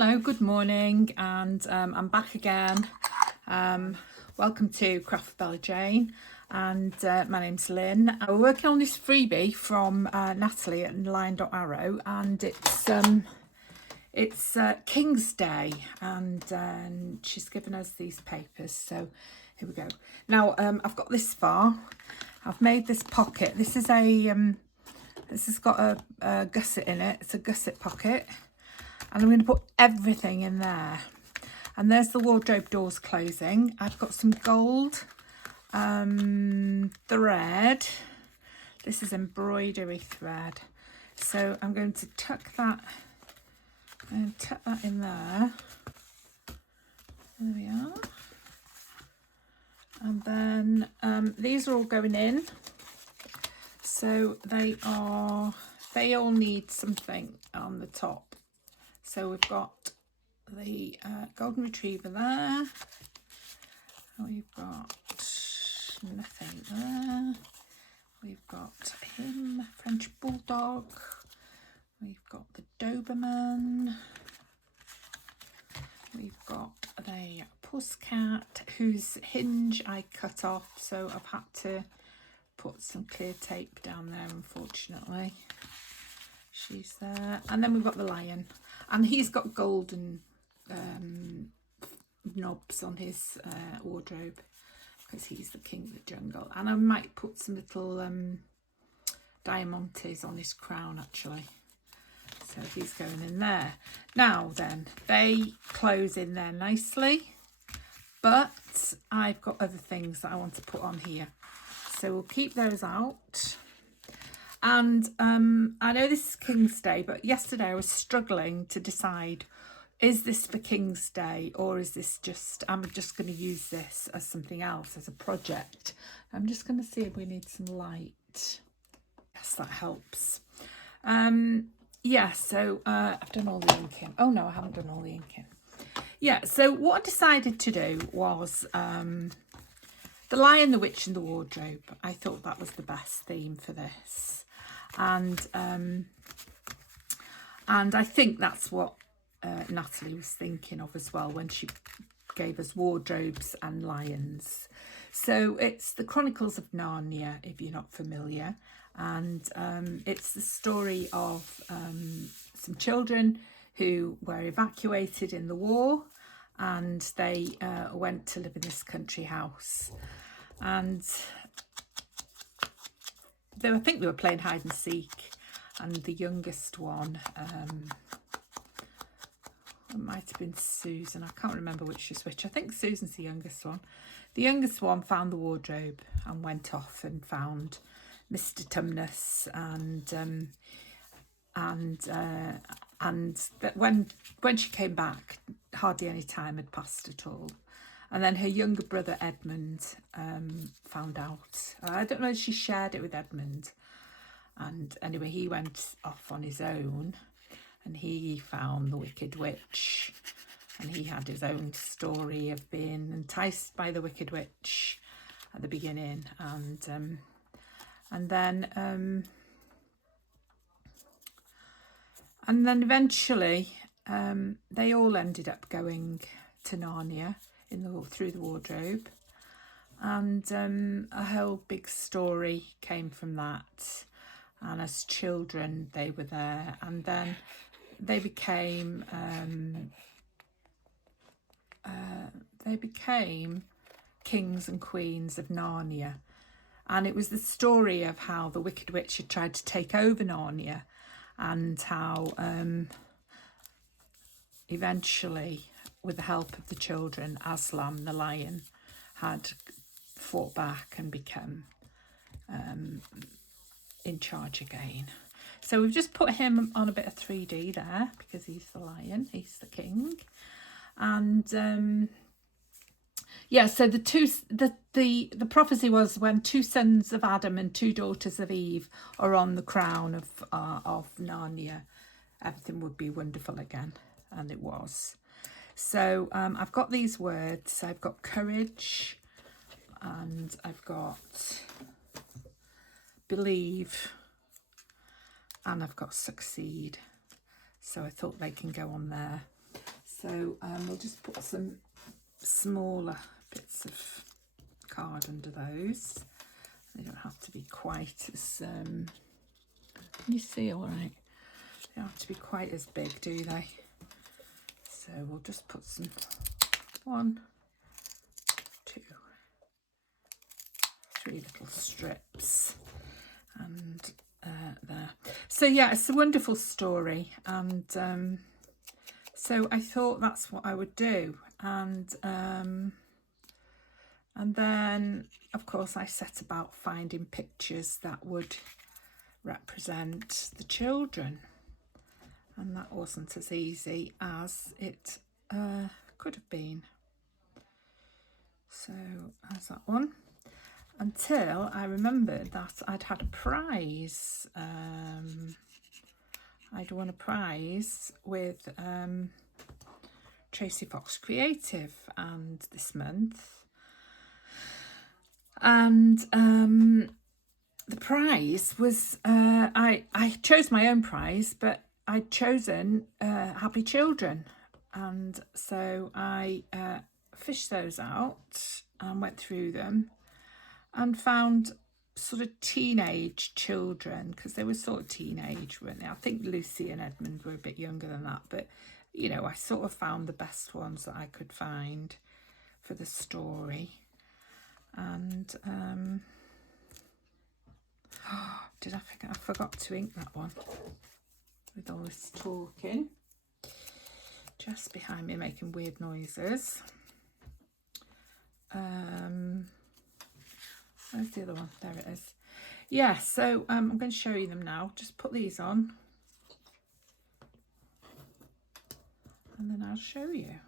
Hello, good morning, and I'm back again. Welcome to Craft with Bella Jane, and my name's Lynn. We're working on this freebie from Natalie at Lion.Arrow, and it's King's Day, and she's given us these papers. So here we go. Now I've got this far. I've made this pocket. This is this has got a gusset in it. It's a gusset pocket. And I'm going to put everything in there. And there's the wardrobe doors closing. I've got some gold thread. This is embroidery thread. So I'm going to tuck that in there. There we are. And then these are all going in. So they all need something on the top. So we've got the golden retriever there. We've got nothing there. We've got him, French bulldog. We've got the Doberman. We've got the pussycat whose hinge I cut off, so I've had to put some clear tape down there, unfortunately. She's there. And then we've got the lion. And he's got golden knobs on his wardrobe because he's the king of the jungle. And I might put some little diamantes on his crown, actually. So he's going in there. Now then, they close in there nicely. But I've got other things that I want to put on here. So we'll keep those out. And I know this is King's Day, but yesterday I was struggling to decide, is this for King's Day or is this just, I'm just going to use this as something else, as a project. I'm just going to see if we need some light. Yes, that helps. Yeah, so I've done all the inking. Oh no, I haven't done all the inking. Yeah, so what I decided to do was The Lion, the Witch and the Wardrobe. I thought that was the best theme for this. And I think that's what Natalie was thinking of as well when she gave us wardrobes and lions. So it's the Chronicles of Narnia, if you're not familiar. And it's the story of some children who were evacuated in the war, and they went to live in this country house. And I think they were playing hide and seek, and the youngest one, it might have been Susan, I can't remember which is which. I think Susan's the youngest one. The youngest one found the wardrobe and went off and found Mr. Tumnus, and that when she came back, hardly any time had passed at all. And then her younger brother Edmund found out. I don't know if she shared it with Edmund. And anyway, he went off on his own and he found the Wicked Witch. And he had his own story of being enticed by the Wicked Witch at the beginning. And then eventually they all ended up going to Narnia through the wardrobe, and a whole big story came from that. And as children they were there, and then they became kings and queens of Narnia. And it was the story of how the Wicked Witch had tried to take over Narnia, and how eventually, with the help of the children, Aslan the lion had fought back and become in charge again. So we've just put him on a bit of 3D there because he's the lion, he's the king. And yeah, so the prophecy was when 2 sons of Adam and 2 daughters of Eve are on the crown of Narnia, everything would be wonderful again, and it was. So I've got these words. I've got courage, and I've got believe, and I've got succeed. So I thought they can go on there. So we'll just put some smaller bits of card under those. They don't have to be quite as, can you see all right? They don't have to be quite as big, do they? So we'll just put some 1, 2, 3 little strips, and there. So yeah, it's a wonderful story, and so I thought that's what I would do, and then of course I set about finding pictures that would represent the children, and that wasn't as easy as it could have been. So there's that one, until I remembered that I'd had a prize. I'd won a prize with Tracy Fox Creative, and this month, and the prize was I chose my own prize, but I'd chosen Happy Children, and so I fished those out and went through them and found sort of teenage children, because they were sort of teenage, weren't they? I think Lucy and Edmund were a bit younger than that, but you know, I sort of found the best ones that I could find for the story. And did I forget? I forgot to ink that one with all this talking just behind me making weird noises. Where's the other one? There it is. Yeah, so I'm going to show you them now. Just put these on and then I'll show you.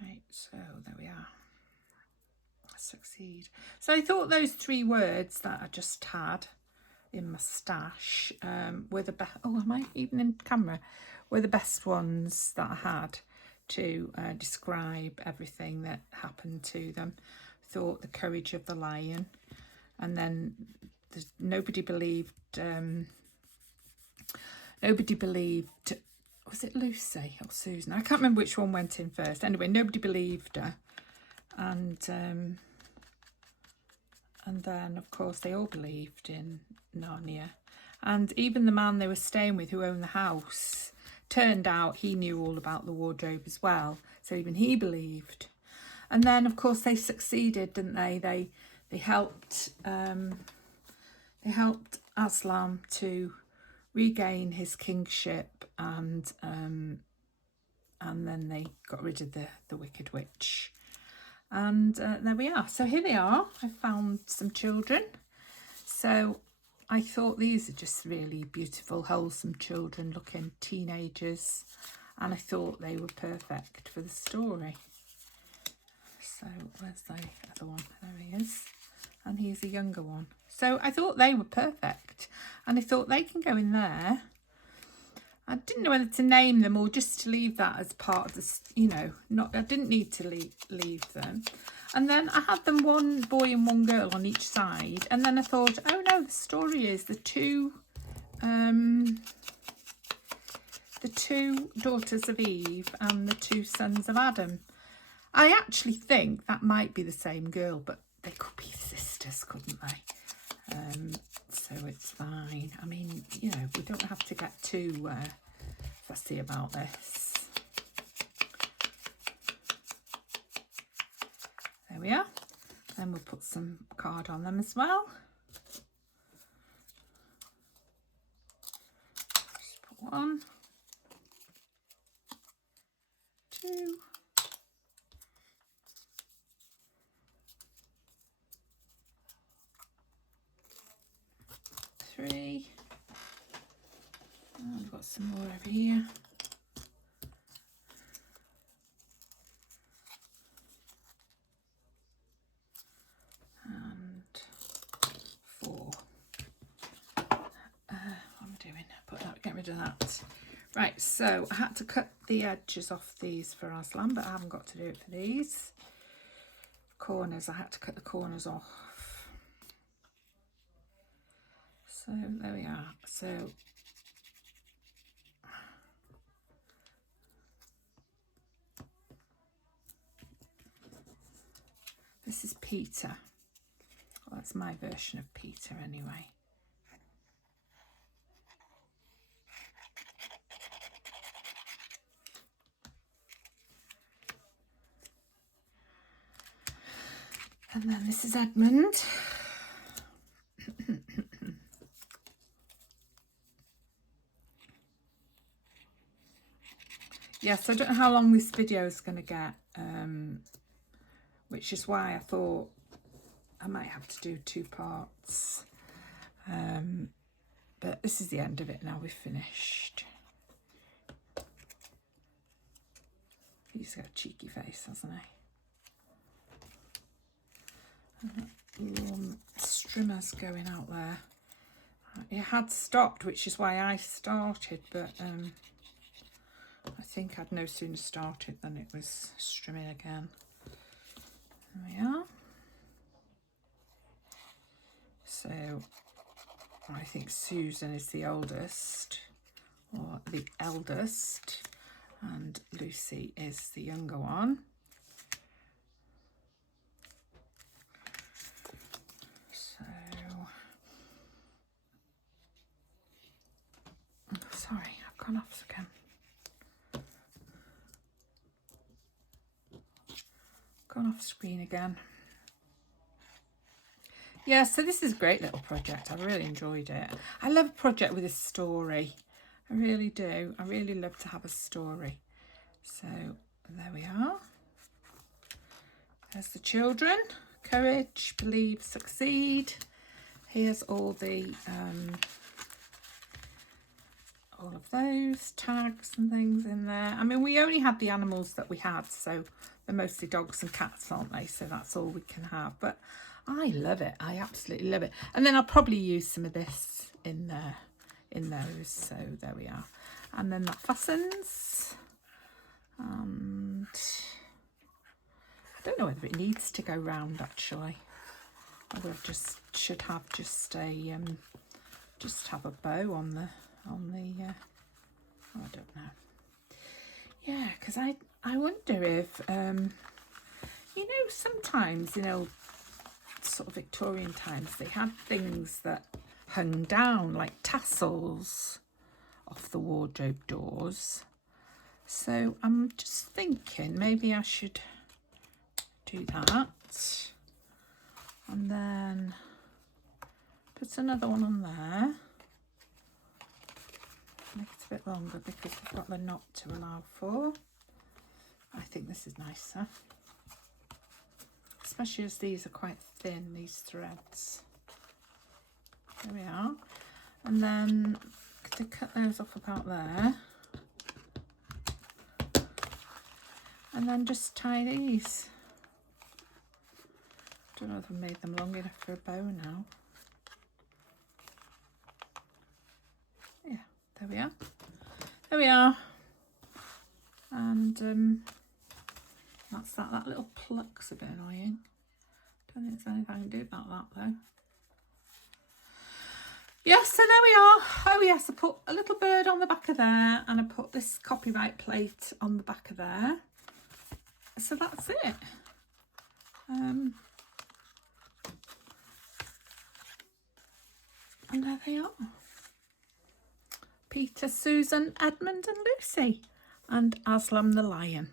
Right, so there we are. Succeed. So I thought those 3 words that I just had in my stash were the best. Oh, am I even in camera? Were the best ones that I had to describe everything that happened to them. Thought the courage of the lion, and then nobody believed. Nobody believed. Was it Lucy or Susan? I can't remember which one went in first. Anyway, nobody believed her, and then of course they all believed in Narnia, and even the man they were staying with, who owned the house, turned out he knew all about the wardrobe as well, so even he believed. And then of course they succeeded, didn't they? They helped Aslan to regain his kingship, and then they got rid of the Wicked Witch. And there we are. So here they are. I found some children. So I thought these are just really beautiful, wholesome children looking teenagers. And I thought they were perfect for the story. So where's the other one? There he is. And he's a younger one. So I thought they were perfect. And I thought they can go in there. I didn't know whether to name them or just to leave that as part of the, you know, I didn't need to leave them. And then I had them one boy and one girl on each side. And then I thought, oh no, the story is the two daughters of Eve and the 2 sons of Adam. I actually think that might be the same girl, but they could be sisters, couldn't they? So it's fine. I mean, you know, we don't have to get too fussy about this. There we are. Then we'll put some card on them as well. Just put 1, 2. 3. Oh, I've got some more over here. And 4. What am I doing? Get rid of that. Right, so I had to cut the edges off these for Aslan, but I haven't got to do it for these. Corners, I had to cut the corners off. So there we are. So this is Peter. Well, that's my version of Peter anyway. And then this is Edmund. Yes, I don't know how long this video is going to get, which is why I thought I might have to do 2 parts. But this is the end of it now, we've finished. He's got a cheeky face, hasn't he? Strimmer's going out there. It had stopped, which is why I started, but I think I'd no sooner started than it was strimming again. There we are. So I think Susan is the oldest, or the eldest, and Lucy is the younger one. So, oh, sorry, I've gone off again. Gone off screen again. Yeah, so this is a great little project. I really enjoyed it. I love a project with a story. I really do. I really love to have a story. So there we are. There's the children. Courage, believe, succeed. Here's all of those tags and things in there. I mean, we only had the animals that we had, so they're mostly dogs and cats, aren't they? So that's all we can have. But I love it. I absolutely love it. And then I'll probably use some of this in there, in those. So there we are. And then that fastens. And I don't know whether it needs to go round actually. I would just should have just have a bow on the oh, I don't know. Yeah, because I wonder if you know, sometimes, you know, sort of Victorian times, they had things that hung down like tassels off the wardrobe doors. So I'm just thinking maybe I should do that, and then put another one on there, make it a bit longer because I've got the knot to allow for. I think this is nicer, especially as these are quite thin, these threads. There we are. And then to cut those off about there, and then just tie these. Don't know if I've made them long enough for a bow now. Yeah, there we are. There we are. And that's that. That little pluck's a bit annoying. Don't think there's anything I can do about that though. Yes, so there we are. Oh yes, I put a little bird on the back of there, and I put this copyright plate on the back of there. So that's it. And there they are. Peter, Susan, Edmund and Lucy, and Aslam the lion.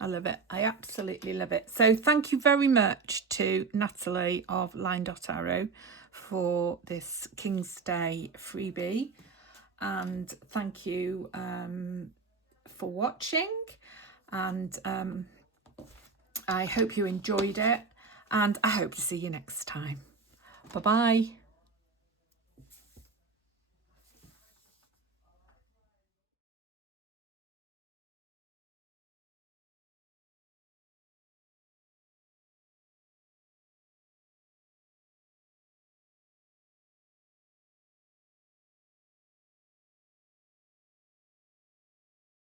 I love it. I absolutely love it. So thank you very much to Natalie of Line Dot Arrow for this King's Day freebie, and thank you for watching, and I hope you enjoyed it, and I hope to see you next time. Bye bye.